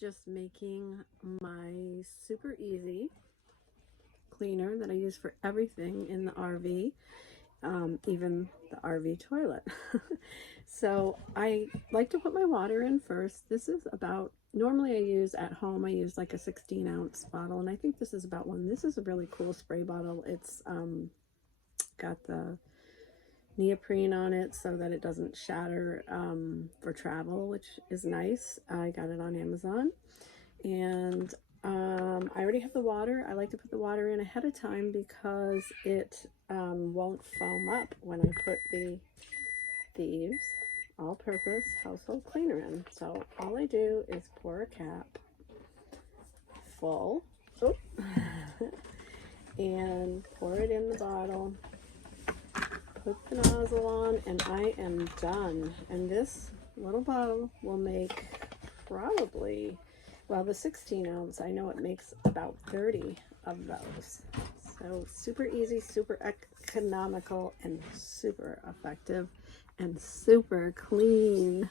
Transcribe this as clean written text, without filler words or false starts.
just making my super easy cleaner that I use for everything in the RV, even the RV toilet. So I like to put my water in first. This is about, normally I use at home, I use like a 16-ounce bottle, and I think this is about one. This is a really cool spray bottle. It's got the neoprene on it so that it doesn't shatter for travel, which is nice. I got it on Amazon. And I already have the water. I like to put the water in ahead of time because it won't foam up when I put the Thieves all-purpose household cleaner in. So all I do is pour a cap full and pour it in the bottle, put the nozzle on, and I am done. And this little bottle will make probably, well, the 16-ounce, I know it makes about 30 of those. So super easy, super economical, and super effective, and super clean.